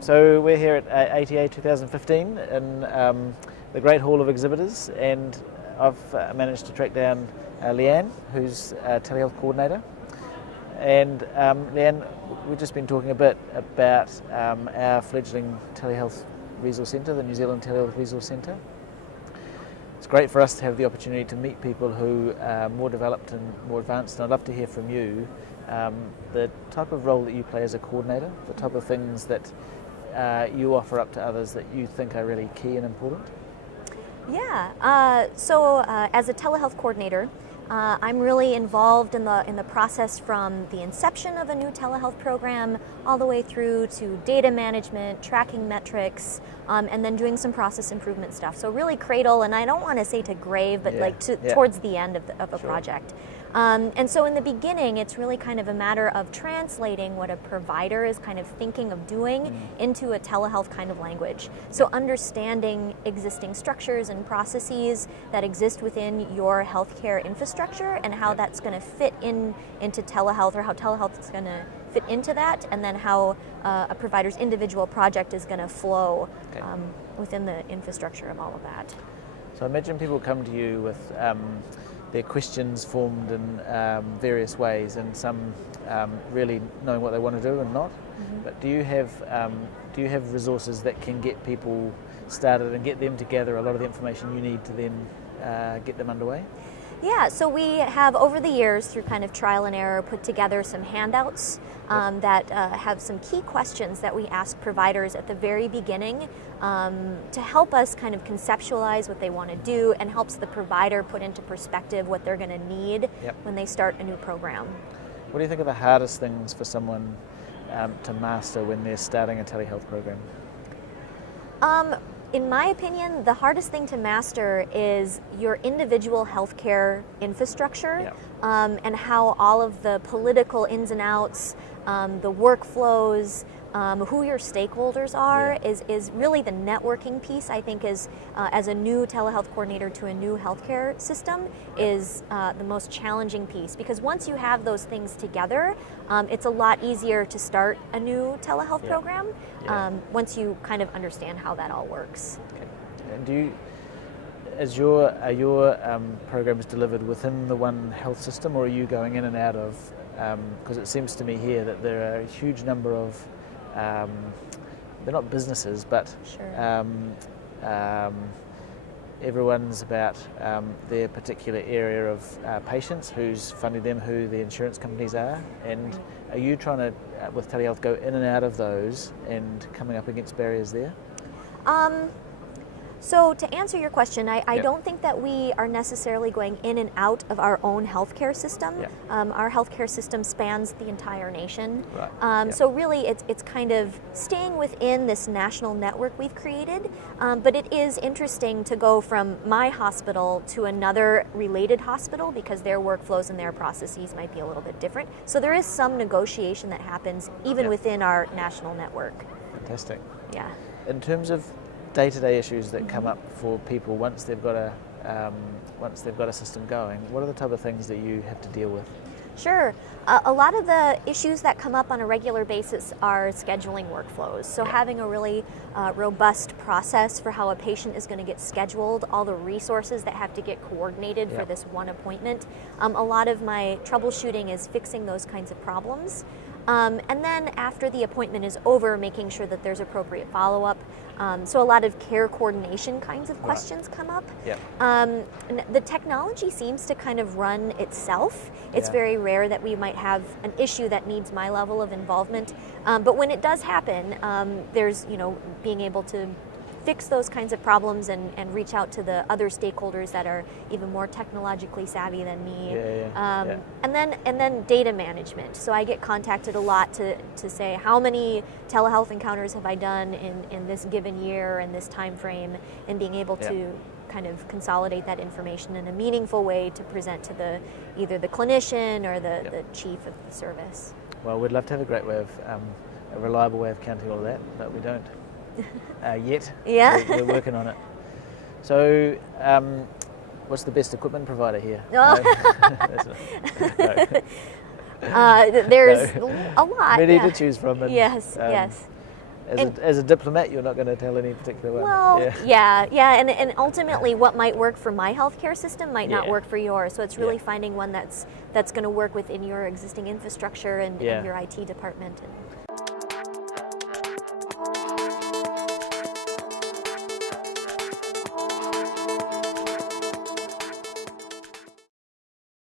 So we're here at ATA 2015 in the Great Hall of Exhibitors, and I've managed to track down LeeAnn, who's a telehealth coordinator. And LeeAnn, we've just been talking a bit about our fledgling telehealth resource centre, the New Zealand Telehealth Resource Centre. It's great for us to have the opportunity to meet people who are more developed and more advanced, and I'd love to hear from you the type of role that you play as a coordinator, the type of things that you offer up to others that you think are really key and important. Yeah, so as a telehealth coordinator, I'm really involved in the process from the inception of a new telehealth program all the way through to data management, tracking metrics, and then doing some process improvement stuff. So really cradle, and I don't want to say to grave, but towards the end of a project. And so in the beginning, it's really kind of a matter of translating what a provider is kind of thinking of doing into a telehealth kind of language. So understanding existing structures and processes that exist within your healthcare infrastructure and how that's going to fit into telehealth, or how telehealth is going to fit into that, and then how a provider's individual project is going to flow within the infrastructure of all of that. So I imagine people come to you with their questions formed in various ways, and some really knowing what they want to do and not. But do you have resources that can get people started and get them to gather a lot of the information you need to then get them underway? Yeah, so we have over the years, through kind of trial and error, put together some handouts that have some key questions that we ask providers at the very beginning to help us kind of conceptualize what they want to do, and helps the provider put into perspective what they're going to need when they start a new program. What do you think are the hardest things for someone to master when they're starting a telehealth program? In my opinion, the hardest thing to master is your individual healthcare infrastructure, and how all of the political ins and outs, the workflows, who your stakeholders are is really the networking piece. I think is as a new telehealth coordinator to a new healthcare system is the most challenging piece, because once you have those things together, it's a lot easier to start a new telehealth program once you kind of understand how that all works. Okay. And are your programs delivered within the one health system, or are you going in and out of? Because it seems to me here that there are a huge number of they're not businesses, but everyone's about their particular area of patients, who's funding them, who the insurance companies are. And are you trying to, with telehealth, go in and out of those and coming up against barriers there? So to answer your question, I don't think that we are necessarily going in and out of our own healthcare system. Our healthcare system spans the entire nation. So really it's kind of staying within this national network we've created, but it is interesting to go from my hospital to another related hospital, because their workflows and their processes might be a little bit different. So there is some negotiation that happens even within our national network. Fantastic. Yeah. In terms of day-to-day issues that come up for people once they've got a system going, what are the type of things that you have to deal with? Sure. A lot of the issues that come up on a regular basis are scheduling workflows. So having a really robust process for how a patient is going to get scheduled, all the resources that have to get coordinated for this one appointment. A lot of my troubleshooting is fixing those kinds of problems. And then after the appointment is over, making sure that there's appropriate follow-up. So a lot of care coordination kinds of questions come up. The technology seems to kind of run itself. It's very rare that we might have an issue that needs my level of involvement. But when it does happen, there's, being able to fix those kinds of problems and reach out to the other stakeholders that are even more technologically savvy than me. And then data management. So I get contacted a lot to say, how many telehealth encounters have I done in this given year and this time frame, and being able to kind of consolidate that information in a meaningful way to present to either the clinician or the chief of the service. Well, we'd love to have a great way of a reliable way of counting all of that, but we don't. Yet. We're working on it. So, what's the best equipment provider here? There's a lot. Many to choose from. And, yes. As a diplomat, you're not going to tell any particular one. Well, yeah, and ultimately, what might work for my healthcare system might not work for yours. So it's really finding one that's going to work within your existing infrastructure and your IT department.